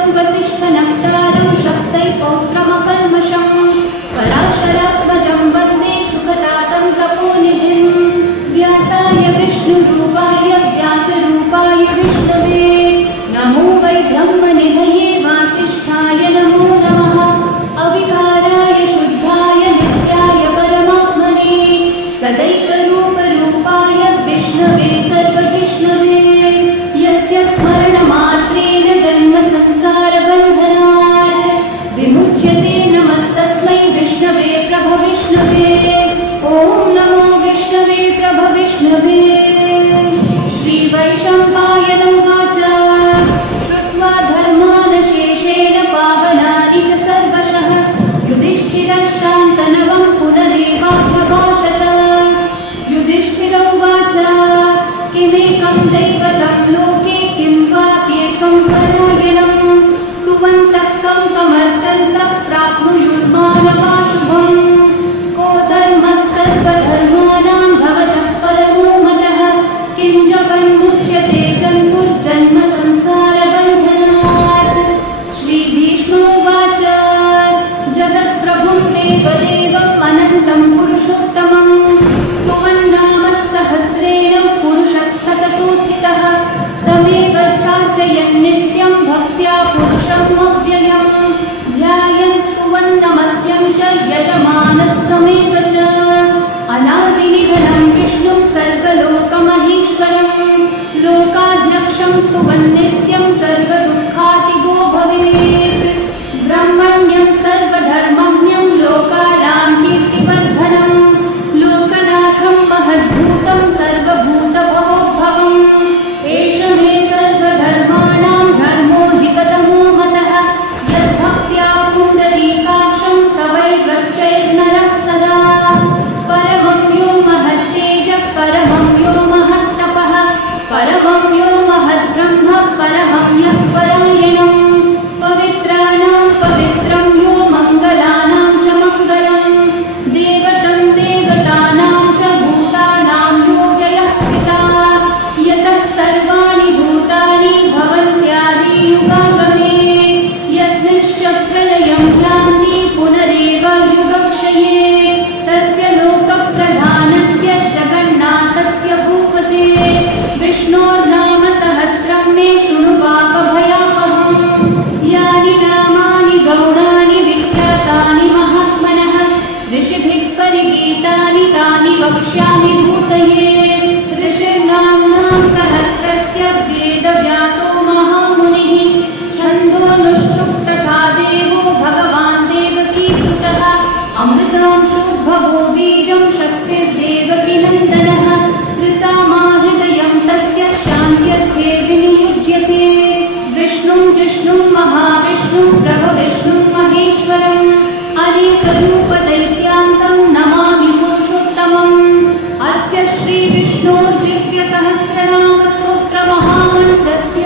वसिष्ठं वसिष्ठनक्तारं शक्तैः पौत्रमकल्मषं पराशरात्मजं वन्दे शुकतातं तपोनिधिं व्यासाय विष्णुरूपाय व्यासरूपाय विष्णवे नमो वै ब्रह्मनिधये वासिष्ठाय नमो नमः अविकाराय शुद्धाय नित्याय परमात्मने सदैकरूपरूपाय विष्णवे सर्वजिष्णवे यस्य स्मरणमात्रेण जन्म संसारबन्धनात् विमुच्यते नमस्तस्मै विष्णवे प्रभविष्णवे ॐ नमो विष्णवे प्रभविष्णवे श्रीवैशम्पायन उवाच श्रुत्वा धर्मानशेषेण पावनानि च सर्वशः युधिष्ठिरः शान्तनवं पुनरेवाभ्यभाषत युधिष्ठिर उवाच किमेकं दैवतं लोके किं वाप्येकं परायणं स्तुवन्तः कं कमर्चन्तः प्राप्नुयुर्मानवाशुभम् को धर्मः सर्वधर्माणां भवतः परमो मतः किं जपन्मुच्यते जन्तुर्जन्म संसारबन्धनात् श्रीभीष्मोवाच जगत्प्रभुं देवदेवम् अनन्तं पुरुषोत्तमम् स्तुवन्नाम सहस्रेण पुरुषस्तततोत्थितः तमेव चार्चयन् नित्यं भक्त्या पुरुषम् अव्ययम् ध्यायन् स्तुवन्नमस्यं च यजमानस्तमेव च अनादिनिधनं विष्णुं सर्वलोकमहेश्वरम् लोकाध्यक्षं स्तुवन्नित्यं सर्वदुःखातिगो भवेत् ब्रह्मण्यं सर्वधर्मज्ञं लोकानां कीर्तिवर्धनम् लोकनाथं महद्भूतं सर्वभूतभवोद्भवम् एष मे सर्वधर्माणां धर्मोऽधिगतमो मतः यद्भक्त्या पुण्डरीकाक्षं स वै गच्छेन्नरः सदा परमं यो महत्तेजः परमं यो महत्तपः परमं यो महद्ब्रह्म परमं यः परायणम् पवित्राणां पवित्रं यो मङ्गलानां च मङ्गलम् देवतं देवतानां च भूतानां यो व्ययः पिता यतः सर्वाणि भूतानि भवन्त्यादियुगागमे यस्मिंश्च प्रलयं यान्ति पुनरेव युगक्षये तस्य लोकप्रधानस्य जगन्नाथस्य भूपते विष्णोर्नाम सहस्रं मे शृणु पापभयापहम् यानि नामानि गौणानि विख्यातानि महात्मनः ऋषिभिः परिगीतानि तानि वक्ष्यामि भूतये ऋषिर्नाम्नां सहस्रस्य वेदव्यासो महामुनिः छन्दोनुष्टुप् तथा देवो भगवान् देवकीसुतः अमृतांशोद्भवो बीजं शक्तिर्देवकीनन्दनः त्रिसामाहृदयं तस्य शान्त्यर्थे विनियुज्यते विष्णुं जिष्णुं महाविष्णुं प्रभविष्णुं महेश्वरम् अनेकरूपदैत्यान्तं नमामि पुरुषोत्तमम् अस्य श्रीविष्णोर्दिव्यसहस्रनामस्तोत्रमहामन्त्रस्य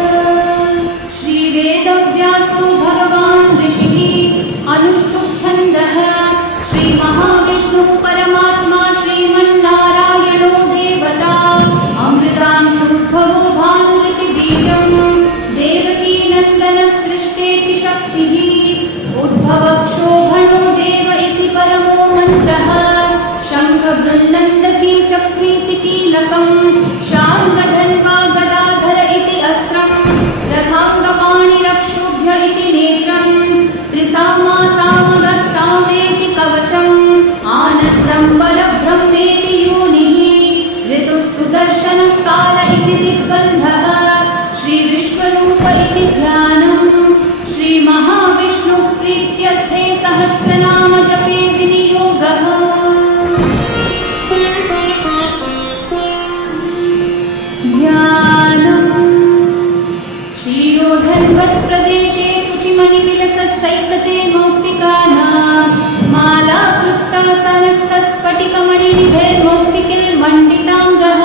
श्रीवेदव्यासो भगवान् ऋषिः अनुष्ठुप्छन्दः श्रीमहाविष्णुः परमात्मा श्रीमन्नारायणो देवता अमृतांशोद्भवो भानुरिति बीजम् देवकीनन्दनसृष्टेति शक्तिः उद्भवक्षोभणो देव इति परमो मन्त्रः शङ्खबृन्नन्दकी चक्रीति कीलकम् शार्ङ्गधन्वा गदाधर इति अस्त्रम् रथाङ्गपाणिरक्षोभ्य इति नेत्रम् त्रिसामा सामगः सामेति कवचम् आनन्दं परब्रह्मेति योनिः ऋतुः सुदर्शनं काल इति दिग्बन्धः श्रीविश्वरूप इति ध्यानम् श्रीमहाविष्णुः प्रीत्यर्थे सहस्रनाम जपे विनियोगः ध्यानम् क्षीरोधन्वत्प्रदेशे शुचिमणिविलसत्सैकते मौक्तिकानां मालाकृत्ता सरस्तस्फटिकमणिनिभैर्मौक्तिकिल्मण्डिताङ्गः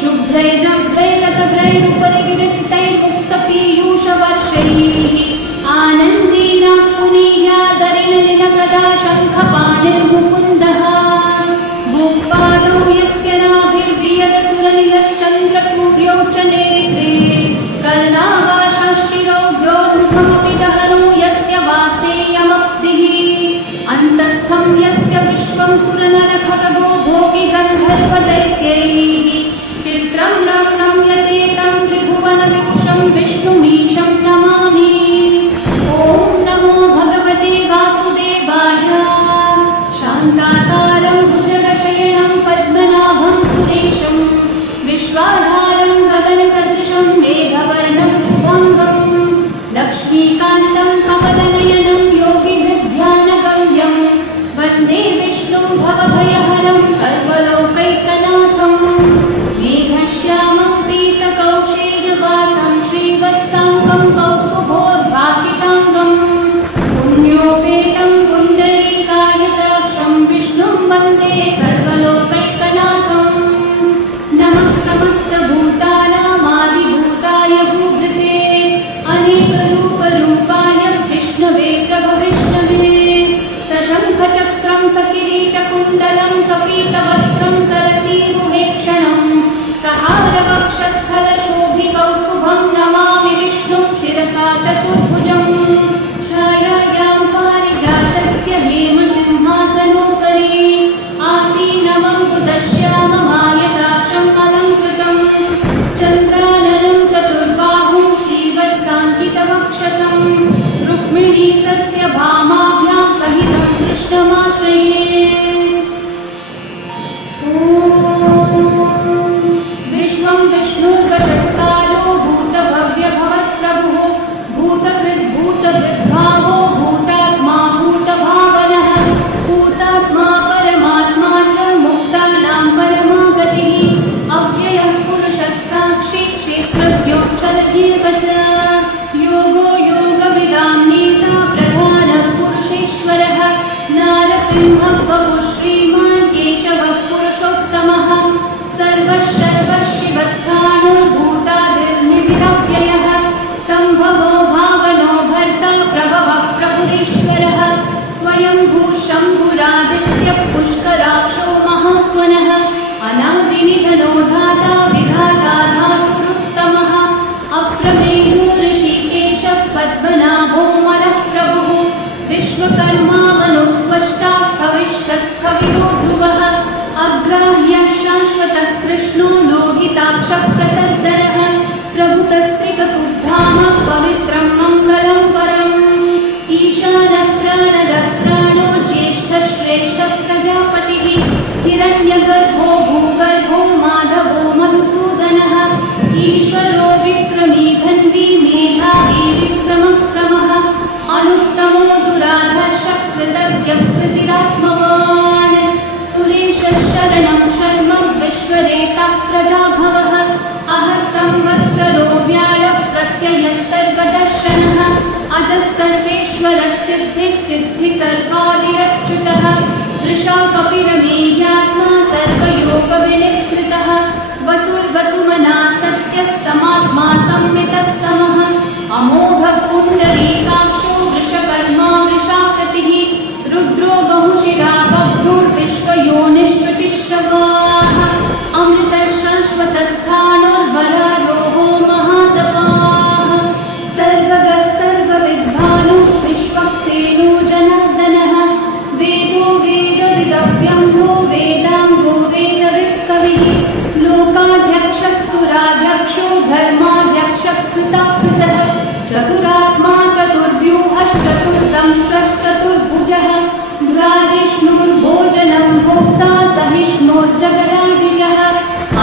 शुभ्रैरभ्रैरतभ्रैरुपरि विरचितैर्मुक्तपीयूषवर्षैः आनन्दीनां पुनीयादरिणलिनगदा शङ्खपाणिर्मुकुन्दः भूपादौ यस्य नाभिर्वियदसुरनिलश्चन्द्रसूर्यौ च नेत्रे कर्णावाशशिरोऽभ्योर्मुखम् विश्वं सुरनरखगो भोगि गन्धर्वदैत्यैः चित्रं रम्यते तं त्रिभुवनविभूषं विष्णुमीशं नमामि। ॐ नमो भगवते वासुदेवाय। शान्ताकारं भुजगशयनं पद्मनाभं सुरेशं विश्वाधारं गगनसदृशं मेघवर्णं शुभाङ्गं लक्ष्मीकान्तं कमलनयनं योगिभिर्ध्यानगम्यं वन्दे विष्णुं भवभयहरं सर्वलोकैकनाथं। मेघश्यामं पीतकौशेयवासं श्रीवत्साङ्गं कौस्तुभोद्भासिताङ्गं पुण्योपेतं पुण्डरीकायताक्षं विष्णुं वन्दे सर्वलोकैकनाथं। नमः समस्तभूतानामादिभूताय भूभृते अनेकरूपरूपाय विष्णवे प्रभविष्णवे। सशङ्खचक्रं सकिरीटकुण्डलं सपीतवस्त्रं सरसीरुहेक्षणं सहारवक्षस्थलशोभिकौस्तुभं नमामि विष्णुं शिरसा चतुर्भुजम्। छायायां पारिजातस्य हेमसिंहासनोपरि आसीनमङ्कुतश्याममायताक्षम् अलङ्कृतम् चन्द्राननं चतुर्बाहुं श्रीवत्साङ्कितवक्षसं रुक्मिणी सत्यभामाभ्यां सहितं कृष्णमाश्रये। विश्वं विष्णुर्वशत्कारो भूतभव्यभवत्प्रभुः भूतकृद्भूतभृद्भावो भूतात्मा भूतभावनः भूतात्मा परमात्मा च मुक्तानां परमागतिः अव्ययः पुरुषः साक्षी क्षेत्रज्ञोऽक्षरदेव च योगो योगविदां नेता प्रधानः पुरुषेश्वरः नारसिंहः वपुः श्रीमान् केशवः पुरुषोत्तमः सर्वशर्वशिवस्थानो भूतादिर्निधिरव्ययः सम्भवो भावनो भर्ता प्रभवः प्रभुरीश्वरः स्वयंभू शम्भुरादित्यः पुष्कराक्षो महास्वनः अनादिनिधनो धाता विधाता धातुरुत्तमः अप्रमेयो ऋषिकेशः पद्मनाभो मलः प्रभुः विश्वकर्मा मनुस्पष्टा स्थविष्ठस्थविरो ध्रुवः अग्राह्यः शाश्वतः कृष्णो लोहिताक्षः प्रतर्दनः प्रभुतस्त्रिककुद्धामः पवित्रं मङ्गलं परम् ईशानः प्राणदः प्राणो ज्येष्ठः श्रेष्ठः प्रजापतिः हिरण्यगर्भो भूगर्भो माधवो मधुसूदनः ईश्वरो विक्रमी धन्वी मेधावी विक्रमः अनुत्तमो दुराधर्षः कृतज्ञः कृतिरात्मवान् सुरेशः शरणं शर्म विश्वरेता प्रजाभवः अहः संवत्सरो व्याळः प्रत्ययः सर्वदर्शनः अजः सर्वेश्वरः सिद्धिः सर्वादिरच्युतः वृषा कपिरमेयात्मा सर्वयोगविनिःसृतः वसुर्वसुमना सत्यः समात्मा संवितः समः अमोघः पुण्डरीकाक्षो वृषकर्मा वृषाकृतिः रुद्रो बहुशिरा बभ्रुर्विश्वयोनिश्रुचिश्रवाः अमृतः शाश्वतस्थानोर्वरारोहो महातपाः सर्वगः सर्वविद्भानो विश्वक्सेनो जनार्दनः वेदो वेदविदव्यम्भो वेदाङ्गो वेदवित्कविः लोकाध्यक्षः सुराध्यक्षो धर्माध्यक्षः कृताकृतः चतुरात्मा चतुर्व्यूहश्चतुर्दंष्ट्रश्चतुर्भुजः भ्राजिष्णुर्भोजनं भोक्ता सहिष्णुर्जगदादिजः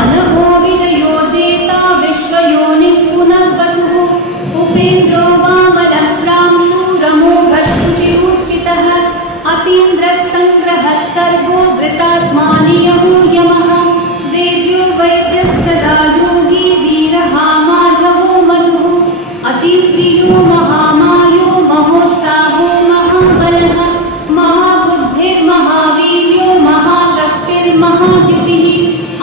अनघो विजयो जेता विश्वयोनिः पुनर्वसुः उपेन्द्रो वामनः प्रांशुरमोघः शुचिरूर्चितः अतीन्द्रः सङ्ग्रहः सर्गो धृतात्मा नियमो यमः वेद्यो वैद्यः सदा योगी वीरः माधवो मनुः अतीन्द्रियो महामायो महोत्साहो महाबलः महाबुद्धिर्महावीर्यो महाशक्तिर्महाद्युतिः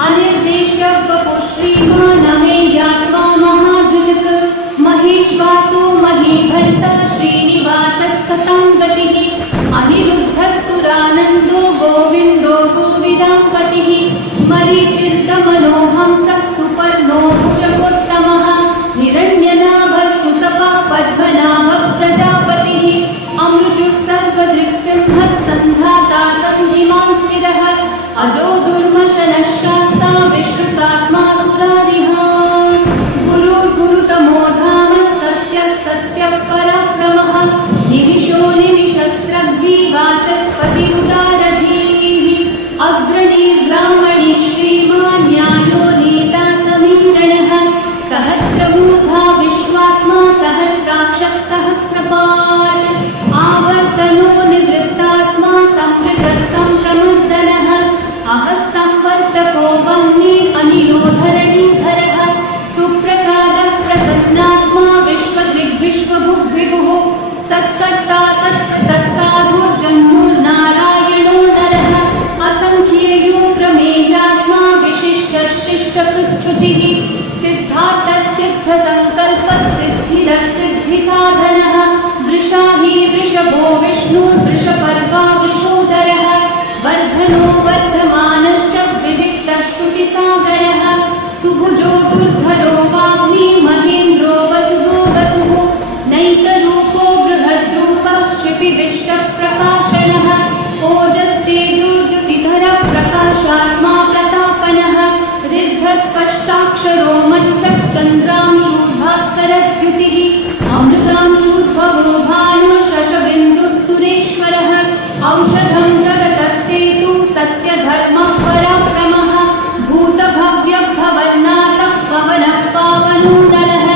अनिर्देशः वपुः श्रीमानमेयात्मा महादुदुक् महेश्वासो महीभर्ता श्रीनिवासः सतां गतिः अनिरुद्धः सुरानन्दो गोविन्दो गोविदाम्पतिः मरीचिर्दमनोहंसः सुपर्णो भुजगोत्तमः हिरण्यनाभः सुतपः पद्मनाभः प्रजापतिः अमृत्युः सर्वदृक्सिंहः सन्धाता सन्धिमांस्य सिद्धिसाधनः वृषाही वृषभो विष्णुर्वृषपर्वा वृषोदरः वर्धनो वर्धमानश्च विविक्तश्रुतिसागरः सुभुजो दुर्धरो वाग्मी महेन्द्रो वसुदो वसुः नैकरूपो बृहद्रूपः क्षिपिविष्टप्रकाशनः ओजस्तेजो ज्योतिधरः प्रकाशात्मा प्रतापनः ऋद्धस्पष्टाक्षरो मध्यः चन्द्रांशूर्भास्करद्युतिः अमृतांशूर्भवो भानुः शशबिन्दुः औषधं जगतस्तेतु सत्यधर्मपराक्रमः भूतभव्यभवन्नाथः पवनः पावनोदरः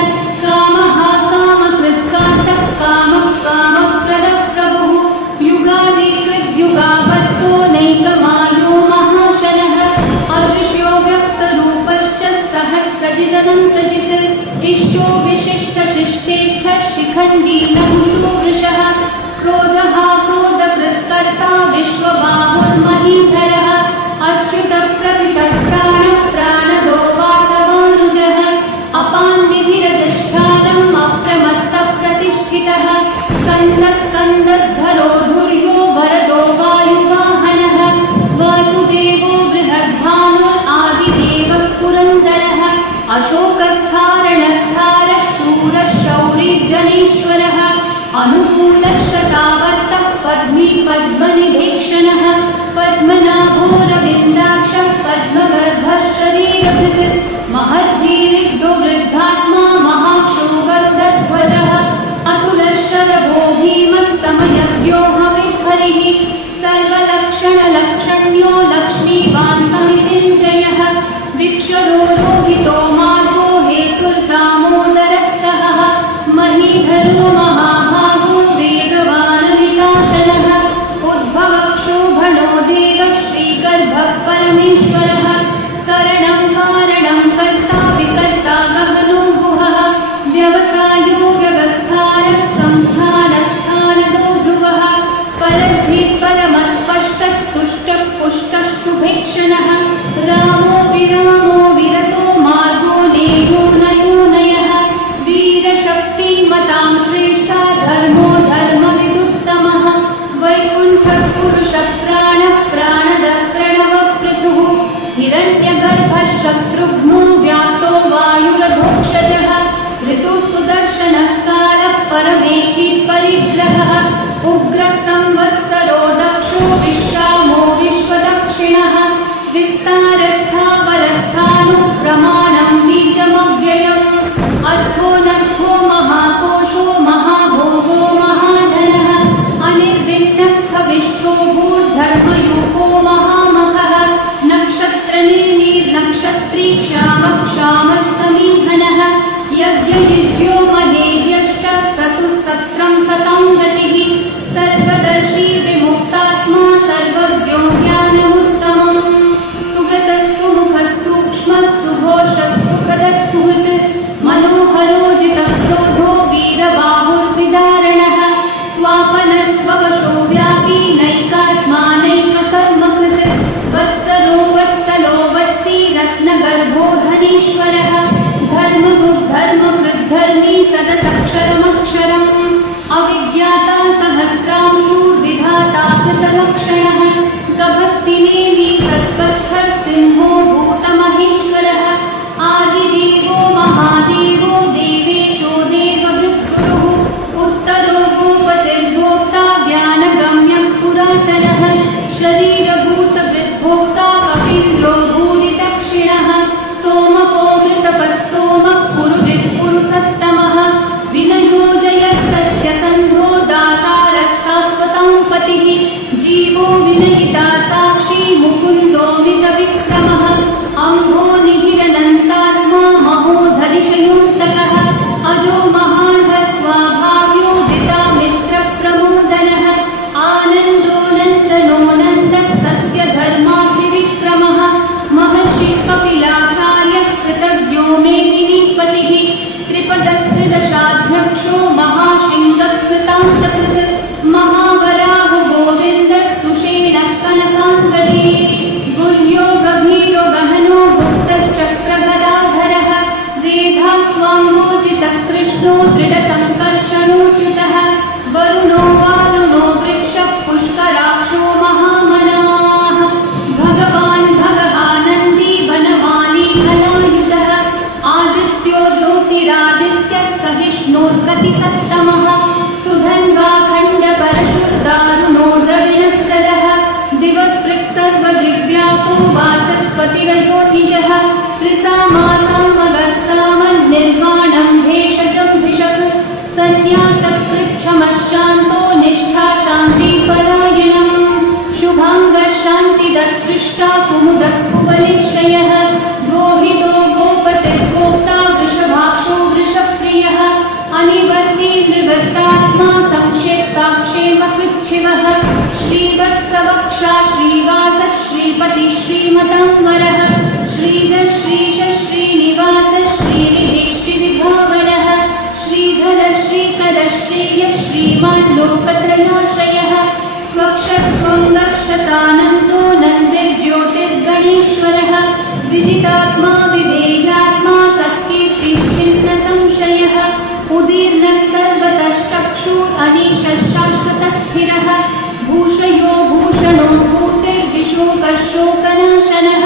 कामः कामकृत्कान्तः कामः कामप्रदः प्रभुः युगादिकृद्युगावत्तो नैकमायो महाशनः अदृश्यो व्यक्तरूपश्च सहस्रजिदनन्तजित् इष्टो विशिष्टशिष्टेष्ठः शिखण्डी नहुषो वृषः क्रोधः क्रोधकृत्कर्ता विश्वबाहुर्महीधरः अच्युतः प्रथितः प्राणः प्राणदो वासवानुजः अपान्निधिरधिष्ठानम् अप्रमत्तः प्रतिष्ठितः स्कन्दस्कन्दद्धरो धुर्यो वरदो वायुवाहनः वासुदेवो बृहद्भानुः आदिदेवः पुरन्दरः अशोकस्थारणस्थारः शूरः शौरी जनेश्वरः अनुकूलशतावर्तः पद्मी पद्मनिभीक्षणः पद्मनाभोरविन्दाक्षः पद्मगर्भः शरीरभृत् महद्धीरिद्धो वृद्धात्मा महाक्षो गरुडध्वजः अतुलशरभो भीमस्तमयज्ञो हविर्हरिः सर्वलक्षणलक्षण्यो लक्ष्मीवान् समितिञ्जयः विक्षरो रोहितो मार्गो हेतुर्दामोदरः सहः महीधरो महाभागो वेगवानविनाशनः उद्भवक्षोभणो देवः श्रीगर्भः परमेश्वरः करणं कारणं कर्ता विकर्ता गहनो गुहः व्यवसायो व्यवस्थानः संस्थानस्थानदो ध्रुवः परद्धिः परमस्पष्टः तुष्टः पुष्टः शुभेक्षणः रामो विरतो मार्गो नेयो नयोनयः वीरशक्तिमतां श्रेष्ठा धर्मो धर्मविदुत्तमः वैकुण्ठः पुरुषप्राणः प्राणदः प्रणवः पृथुः हिरण्यगर्भः शत्रुघ्नो व्याप्तो वायुरधोक्षजः ऋतुः सुदर्शनः कालः परमेशी परिग्रहः उग्रः संवत्सरो दक्षो विश्रामो विश्वदक्षिणः विस्तारस्थावरस्थानो प्रमाणं बीजमव्ययम् अर्थो नर्थो महाकोशो महाभोगो महाधनः अनिर्विण्णस्थविष्ठो भूर्धर्मयूपो महामखः नक्षत्रनिर्नक्षत्री क्षामः क्षामः समीहनः यज्ञयुज्यो महेयश्च क्रतुः सत्रं सतां गतिः सर्वदर्शी विमुक्तात्मा सर्वज्ञो ज्ञानमुत्तमम् सुहृतः सुमुखः सूक्ष्मः सुघोषः सुहृदः सुहृत् मनोहरोजितक्रोधो वीरबाहुर्विदारणः स्वापनः स्ववशो व्यापी नैकात्मा नैककर्मकृत् वत्सरो वत्सलो वत्सी रत्नगर्भो धनीश्वरः धर्मकृद्धर्मी सदसक्षरमक्षरम् अविज्ञाता सहस्रांशूर्विधाता कृतलक्षणः गभस्तिनेमि सत्त्वस्थः सिंहो भूतमहेश्वरः आदिदेवो महादेवो देवेशो देवभृत्कुरुः उत्तरो गोपतिर्भोक्ता ज्ञानगम्यः पुरातनः शरीरभूतभृद्भोक्ता कवीन्द्रो भूरिदक्षिणः सोमपोमृतपः सोमः पुरुजित्पुरुसत्तमः विनयोजयः सत्यसन्धो दाशारस्तात्वतां पतिः जीवो विनयिता साक्षी मुकुन्दोमितविक्रमः अम्भो निधिरनन्तात्मा महोधरिशयोऽन्तकः अजो महाढस्वाभाव्योदिता मित्रप्रमोदनः आनन्दोऽनन्दनो नन्दः सत्यधर्माभिविक्रमः महर्षि कपिलाचार्य कृतज्ञो मेदिनीपतिः त्रिपदस्त्रिदशाध्यक्षो महाशृङ्गकृतान्तकृत् महावराहो गोविन्दः सुषेणः कनकाङ्गदी गुह्यो गभीरो गहनो गुप्तश्चक्रगदाधरः वेधास्वाङ्गोचितः कृष्णो दृढसङ्कर्ष च्युतः वरुणो वारुणो वृक्षः पुष्कराक्षो महामनाः भगवान् भगवानन्दी वनमाली फलायुधः आदित्यो ज्योतिरादित्यः सहिष्णुर्गतिसत्तमः सुधन्वाखण्ड परशुर्दारुणो द्रविणप्रदः दिवस्पृक् सर्वदिव्यासो वाचस्पतिरयो निजः त्रिसामासामगस्सामन्निर्वाणं भेषजं भिषक् सन्न्यासकृच्छमश्शान्तो निष्ठा शान्तिपरायणम् शुभाङ्गशान्तिदसृष्टा कुमुदः कुवलेशयः गोहितो गोपतिर्गोप्ता वृषभाक्षो वृषप्रियः अनिवर्ती निवृत्तात्मा संक्षेप्ताक्षेमकृच्छिवः श्रीवत्सवक्षा श्रीवास श्रीपति श्रीमताम्बरः श्रीधर श्रीश श्रीनिवास श्रीनिधिश्चिविभावनः श्रीधर श्रीकर श्रेय श्रीमान् लोकत्रयाश्रयः स्वक्षस्वङ्गशतानन्दो नन्दिर्ज्योतिर्गणेश्वरः विजितात्मा विधेयात्मा सत्कीर्तिश्चिन्न संशयः उदीर्णः सर्वतश्चक्षुः अनीशः शाश्वतस्थिरः भूषयो भूषणो भूतिर्विशोकशोकनाशनः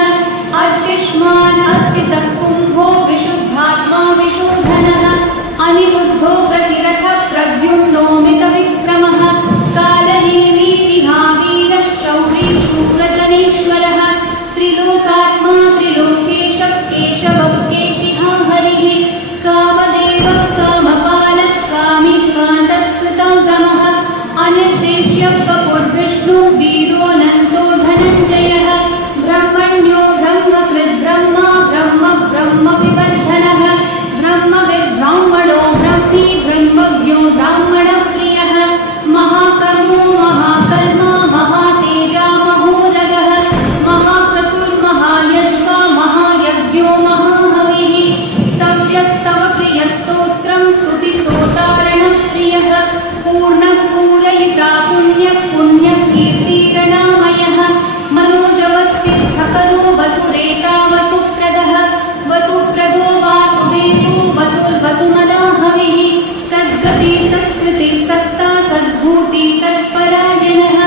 अर्चिष्मान् अर्चितः कुम्भो विशुद्धात्मा विशोधनः अनिरुद्धो प्रतिरथः प्रद्युम्नो मितविक्रमः कालनेमी विहावीरः शौरी शूरजनेश्वरः त्रिलोकात्मा त्रिलोकेशः केशवः केशिहा हरिः कामदेवः कामपालः कामी कान्तकृतागमः अनिर्देश्य वपुर्विष्णु वीरोऽनन्तो धनञ्जयः ब्रह्मण्यो ब्रह्मकृद्ब्रह्मा ब्रह्म ब्रह्म विवर्धनः ब्रह्मविद्ब्राह्मणो ब्रह्मी ब्रह्मज्ञो ब्राह्मणप्रियः महाकर्मो महाकर्मा महातेजा महोरगः महाक्रतुर्महायज्वा महायज्ञो महाहविः स्तव्यस्तवप्रियस्तोत्रं स्तुतिस्तोतारणप्रियः पूर्णः पूरयिता पुण्यः पुण्यकीर्तिरनामयः मनोजवस्तीर्थकरो वसुरेता वसुप्रदः वसुप्रदो वासुदेवो वसुर्वसुमदाहविः सद्गति सत्कृति सत्ता सद्भूति सत्परायणः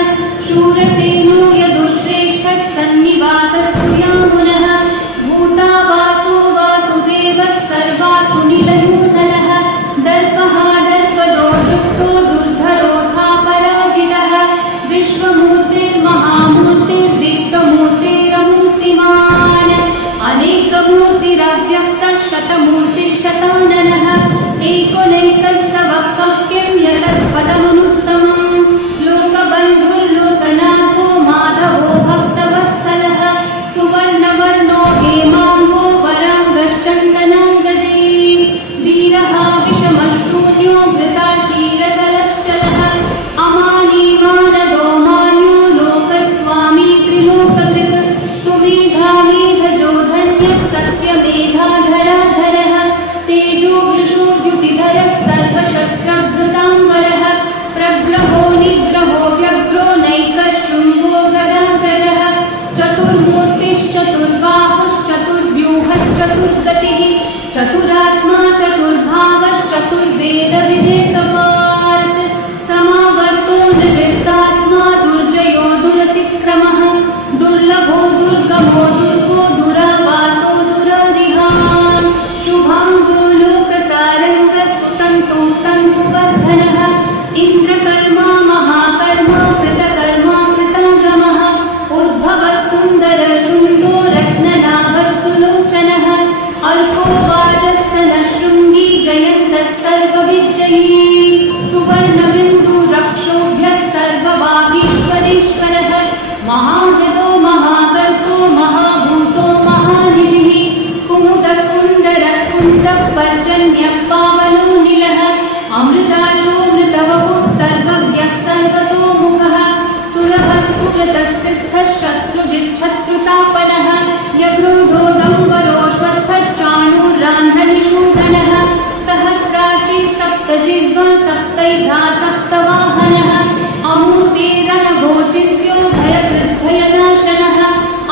शूरसेनो यदुश्रेष्ठः सन्निवासस्तु यामुनः भूता वासो वासुदेवः सर्वासु निलयोदलः दर्पः दर्पदो दृप्तो दुर्धरोधा पराजितः विश्वमूर्तिर्महामूर्तिर्दीप्तमूर्तिरमूर्तिमान् अनेकमूर्तिरव्यक्तः शतमूर्तिशताननः एकोनैकः सवक्किं यतत्पदमनुत्तमम् लोकबन्धुर्लोकनाथो माधवो भक्तवत्सलः सुवर्णवर्णो हेमाङ्गो वराङ्गश्चन्दनाङ्गदे वीरः विषमशून्यो भृताशीलचलश्चलः अमानी मानदो मान्यो लोकस्वामी त्रिलोककृत् सुमेधामेधजो धन्यः सत्यमेधाधराधरः तेजो वृषो द्युतिधरः सर्वशस्त्रभृताम्बरः प्रग्रहो निग्रहो व्यग्रो नैकः शृङ्गो गदाग्रजः चतुर्बाहुश्चतुर्व्यूहश्चतुर्गतिः चतुरात्मा चतुर्भावश्चतुर्वेदविवेकवान् समावर्तो निर्वृत्तात्मा दुर्जयो दुरतिक्रमः दुर्लभो दुर्गमो दुर्गो दुरावासो दुरारिहान् शुभाङ्गो लोकसारङ्गः सुतन्तुस्तन्तुवर्धनः इन्द्रकर्मा महाकर्मा कृतकर्मा कृतागमः उद्भवः सुन्दर सुन्दो रत्ननाभः सुलोचनः अल्पो वाजस्सनः शृङ्गी जयन्तः सर्वविजयी सुवर्णबिन्दुरक्षोभ्यः सर्ववागीश्वरेश्वरः महाहृदो महाकर्तो महाभूतो महानिधिः कुमुदकुन्दरकुन्दः पर्जन्यः पावनो निलः अमृताशोऽमृतवपुः सर्वज्ञः सर्वतोमुखः सुलभः सुकृतः सिद्धः शत्रुजिच्छत्रुतापनः यघ्रोधोदम्बरोऽश्वत्थश्चाणूर्रान्धनिषूदनः सहस्राची सप्तजिह्वा सप्तैधा सप्तवाहनः अमूर्तिरनघोचिन्त्यो भयकृद्भयनाशनः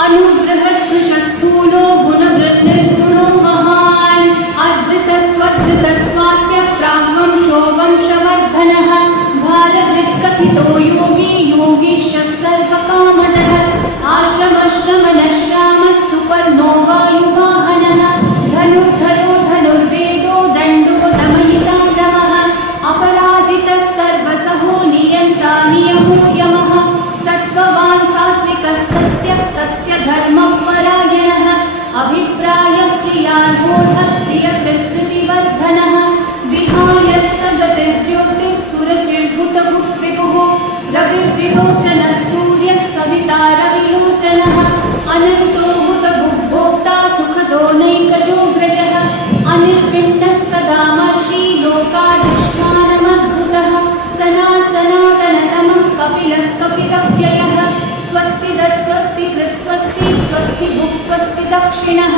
अनुबृहद्वृषस्थूलो गुणवृद्निर्गुणो महान् अद्भुतस्वद्भुतस्वास्य प्राग्वंशो पुरुषो वंशवर्धनः भारभृत्कथितो योगी योगीशः सर्वकामदः आश्रमश्रमणश्रामः सुपर्णो वायुवाहनः धनुर्धरो धनुर्वेदो दण्डो दमयितादवः अपराजितः सर्वसहो नियन्ता नियमो यमः सत्त्ववान् सात्विकः सत्यः सत्यधर्मपरायणः अभिप्रायप्रियार्होढः प्रियकृत्कृतिवर्धनः विहाय सगतिर्ज्योतिः सुरचिर्भुतभुक्विपुः रविर्विलोचनः सूर्यः सविता रविलोचनः अनन्तो भूतभुग्भोक्ता सुखदो नैकजोऽग्रजः अनिर्विण्णः सदा महर्षि लोकाधिष्ठानमद्भुतः सनातनतमः कपिलः कपिलव्ययः स्वस्तिदः स्वस्तिकृत् स्वस्ति स्वस्ति भुक् स्वस्ति दक्षिणः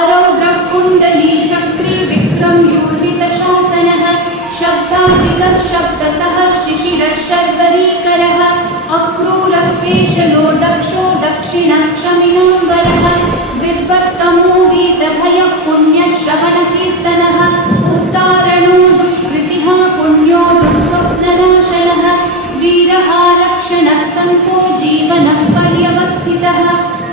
अरौग्रः कुण्डली चक्रे विक्रम यूजितशासनः शब्दाधिकः शब्दसः शिशिरः शर्वरीकरः अक्रूरः पेशलो दक्षो दक्षिणः क्षमिणाम्बरः विद्वत्तमो वीतभयः पुण्यश्रवणकीर्तनः उद्धारणो दुष्कृतिः पुण्यो दुःस्वप्ननाशनः वीरः रक्षणः सन्तो जीवनः पर्यवस्थितः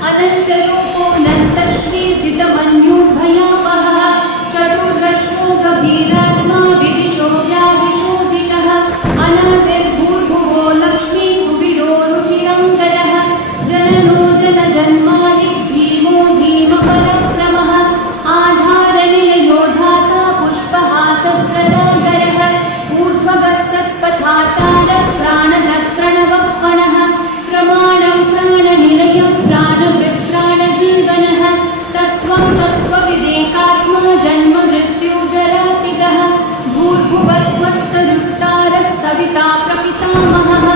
अनन्तरूपोऽनन्तश्रीर्जितमन्यो भयावहः चतुर्दशो गभीरात्मा विदिशो व्यादिशो दिशः अनादिर्भूर्भुवो लक्ष्मी सुवीरो रुचिरङ्गरः जननो जनजन्मादि भीमो भीमपराक्रमः आधारनिलयो धाता पुष्पहासप्रजागरः ऊर्ध्वगः सत्पथाचारः प्राणदः प्रणवप्पणः प्रमाणं प्राणनिलयं प्राणवृत्प्राणजीवनः तत्त्वं तत्त्वविदेकात्मा जन्म मृत्युजरातिगः भूर्भुवः स्वस्तरुस्तारः सविता प्रपितामहः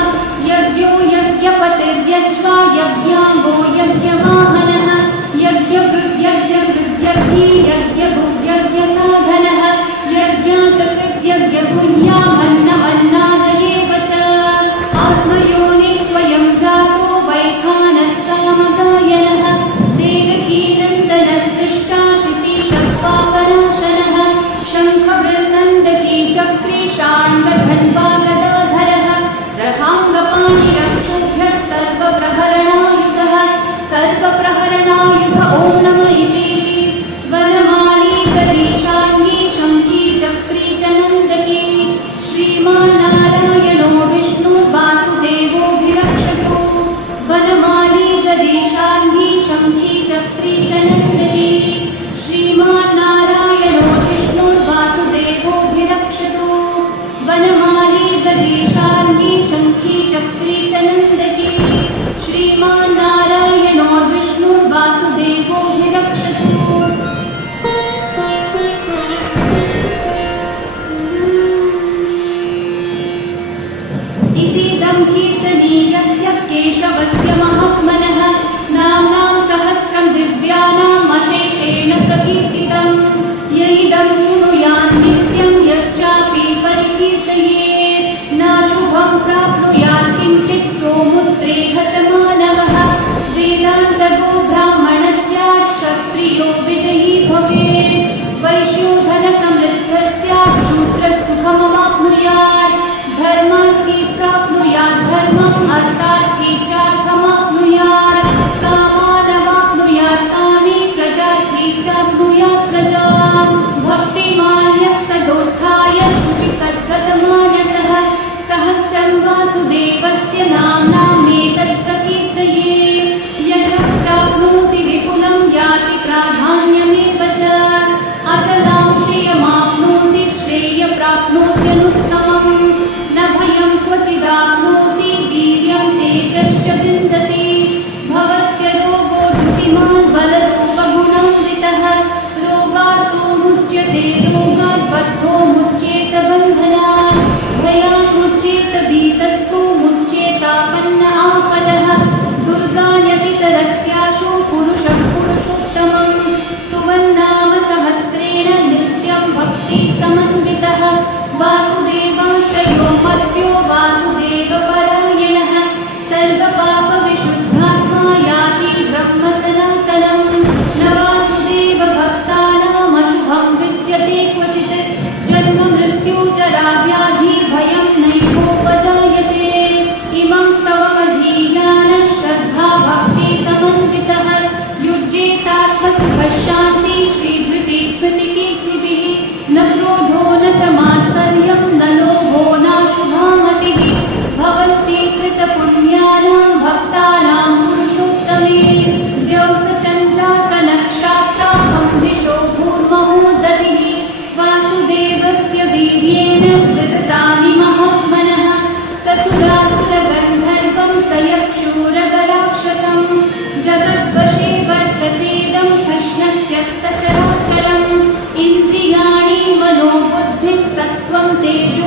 यज्ञो यज्ञपतिर्यज्वा यज्ञाङ्गो यज्ञवाहनः यज्ञभृद्यज्ञभृद्यज्ञी यज्ञभुग्यज्ञसाधनः यज्ञातकृत्यज्ञगुह्यामन्नमन्नादयेव च आत्मयोनिः स्वयं जातो वैखानः सामगायनः देवकीनन्दनः सृष्टा श्रुतिशः पापनाशनः शङ्खवृन्नन्दकी चक्रे शाण्डधन्वागदाधरः रथाङ्गपाणिरक्षोभ्यः सर्वप्रहरणायुधः सर्वप्रहरणायुध ॐ नम इति वनमाली गदीशाङ्गी शङ्खी चक्री च नन्दकी श्रीमान्नारायणो विष्णुर्वासुदेवोऽभिरक्षतु वनमाली गदीशाङ्गी शङ्खी चक्री च नन्दकी श्रीमान्नारायणो विष्णुर्वासुदेवोऽभिरक्षतु वनमाली गदीशाङ्गी शङ्खी चक्री च नन्दकी श्रीमान्नारायणो विष्णुर्वासुदेवोऽभिरक्षतु इतीदं कीर्तनीयस्य केशवस्य महात्मनः नाम्नां सहस्रं दिव्यानाम् अशेषेण प्रकीर्तितम् यैदं शृणुयात् नित्यं यश्चापि परिकीर्तयेत् न शुभं प्राप्नुयात् किञ्चित् सोमुद्रेह च मानवः वेदान्तगो ब्राह्मणः स्यात् क्षत्रियो विजयी भवेत् वैश्योधनसमृद्धः स्यात् शूद्रः सुखमवाप्नुयात् धर्मार्थी प्राप्नुयात् धर्मम् अर्थार्थी चार्थमाप्नुयात् कामानवाप्नुयात् कामी प्रजार्थी चाप्नुयात् प्रजाम् भक्तिमान्यः सदोत्थाय शुचिसद्गतमानसः सहस्रं वासुदेवस्य नाम्नामेतत् प्रकीर्तये यशः प्राप्नोति विपुलं याति प्राधान्यमेव च अचलां श्रियमाप्नोति श्रेय प्राप्नोत्यनुत्तमम् न भयं क्वचिदाप्नोति वीर्यं तेजश्च विन्दति भवत्यरोगो धृतिमान् बलरूपगुणान्वितः रोगात् मुच्यते रोगात् बद्धो मुच्येत बन्धनात् भयात् मुच्येत भीतस्थो मुच्येतापन्न आपदः दुर्गायपि तरत्याशो पुरुषः पुरुषोत्तमम् स्तुवन्नाम सहस्रेण नित्यं भक्तिसमन्वितः वासुदेवाश्रयो मर्त्यो वासुदेवपरायणः सर्वपापविशुद्धात्मा याति ब्रह्मसनातनम् न वासुदेवभक्तानामशुभं विद्यते क्वचित् जन्म मृत्युजराव्याधि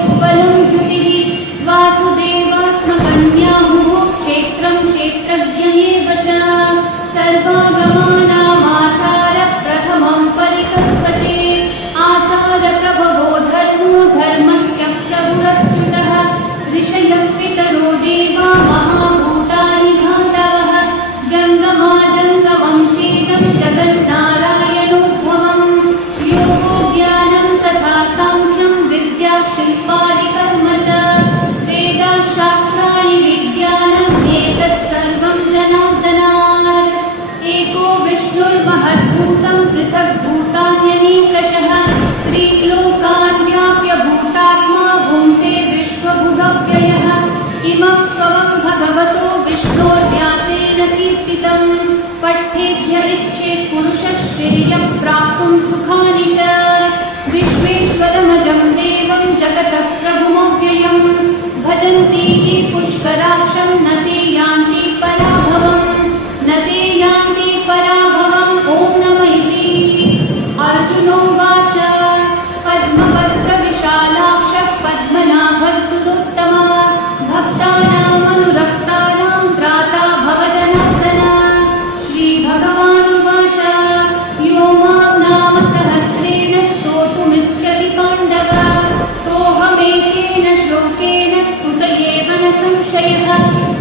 तेजोबलं द्युतिः वासुदेवात्मकन्याहुः क्षेत्रं क्षेत्रज्ञ एव च सर्वागमानामाचार प्रथमं परिकल्पते आचारप्रभवो धर्मो धर्मस्य प्रभुरच्युतः ऋषयः पितरो देवा महाभूतानि बान्धवः जङ्गमाजङ्गमं चेदं जगन्नारायणोद्भवम् योगो ज्ञानं तथा साङ्ख्यं विद्या शिल्पादिकर्म च वेदाशास्त्राणि विज्ञानम् एतत् सर्वं जनार्दनात् एको विष्णुर्महद्भूतं पृथक् भूतान्यनेकशः त्रिलोकान् व्याप्य भूतात्मा भुङ्क्ते विश्वभुगव्ययः इमं स्वं भगवतो विष्णोर्व्यासेन कीर्तितम् पठ्येभ्य इच्छेत् पुरुषः श्रेयः प्राप्तुं सुखानि च विश्वेश्वरमजं देवं जगतः प्रभुमव्ययम् भजन्ति ये पुष्कराक्षं न ते यान्ति पराभवम् न ते यान्ति पराभवम् ॐ नमः इति अर्जुनोवाच पद्मपत्रविशालाक्षः पद्मनाभः सुरोत्तमः भक्तानामनुरक्तानां त्राता भवजनार्दन श्रीभगवानुवाच यो मां नाम सहस्रेण स्तोतुमिच्छति पाण्डव सोऽहमेतेन श्लोकेन स्तुतयेव न संशयः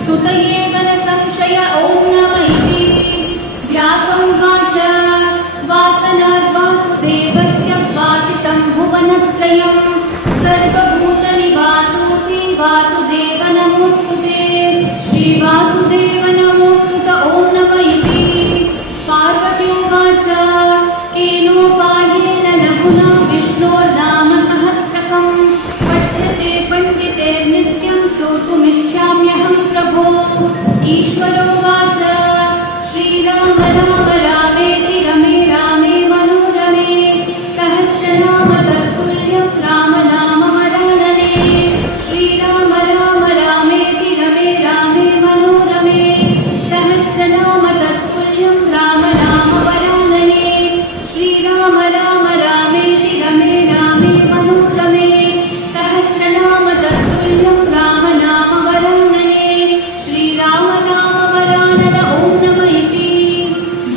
स्तुतयेव न संशय ॐ नमः इति व्यासोवाच वासनाद्वासुदेवस्य वासितं भुवनत्रयम् सर्वभूतनिवासोऽसि वासुदेव नमोऽस्तु ते श्रीवासुदेव नमोऽस्तु त ॐ नमः इति पार्वत्योवाच केनोपायेन लघुना विष्णोर्नाम सहस्रकम् पठ्यते पण्डितैर्नित्यं श्रोतुमिच्छाम्यहं प्रभो ईश्वरोवाच श्रीराम राम रामेति रमे रामे मनोरमे सहस्रनाम तत्तुल्यं राम नाम वरानने श्रीराम राम रामेति रमे रामे मनोरमे सहस्रनाम तत्तुल्यं राम नाम वरानने श्रीराम राम रामेति रमे रामे मनोरमे सहस्रनाम तत्तुल्यं राम नाम वरानने श्रीराम नाम वरानन ॐ नमः इति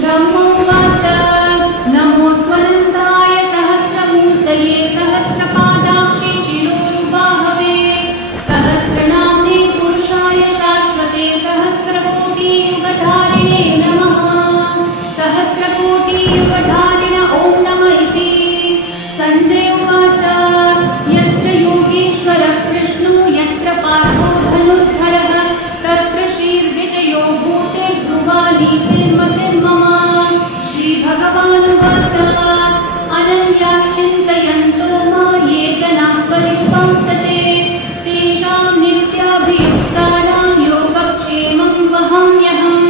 ब्रह्मोवाच नमो स्वनन्ताय सहस्रमूर्तये सहस्रपादाक्षे शिरोरुबाहवे सहस्रनाम्ने पुरुषाय शाश्वते सहस्रकोटियुगधारिणे नमः सहस्रकोटियुगधारिण ॐ नमः इति सञ्जय उवाच यत्र योगेश्वरः कृष्णो यत्र पार्थो धनुर्धरः तत्र श्रीर्विजयो भूतिर्ध्रुवा नीतिर्मतिर्मम श्रीभगवानुवाच अनन्याश्चिन्तयन्तो मा ये जनाः पर्युपासते तेषां नित्याभियुक्तानां योगक्षेमं वहाम्यहम्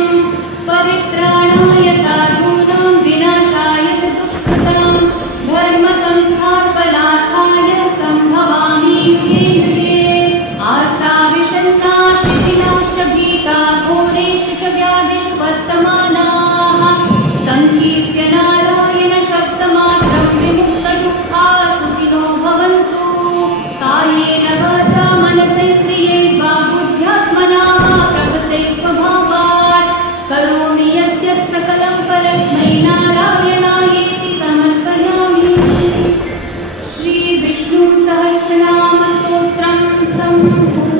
परित्राणाय साधूनां विनाशाय च दुष्कृतां धर्मसंस्थापनार्थाय सम्भवामि युगे युगे आर्ता शिथिलाश्च भीता घोरेषु च व्याधिषु वर्तमानाः सङ्कीर्त्य नारायण शब्दमात्रं विमुक्तदुःखाः सुखिनो भवन्तु कायेन वाचा मनसेन्द्रियैर्वा बुद्ध्यात्मना वा प्रकृते स्वभावात् करोमि यद्यत् सकलं परस्मै नारायणायेति समर्पयामि श्रीविष्णुसहस्रनामस्तोत्रं सम्पूर्णम्।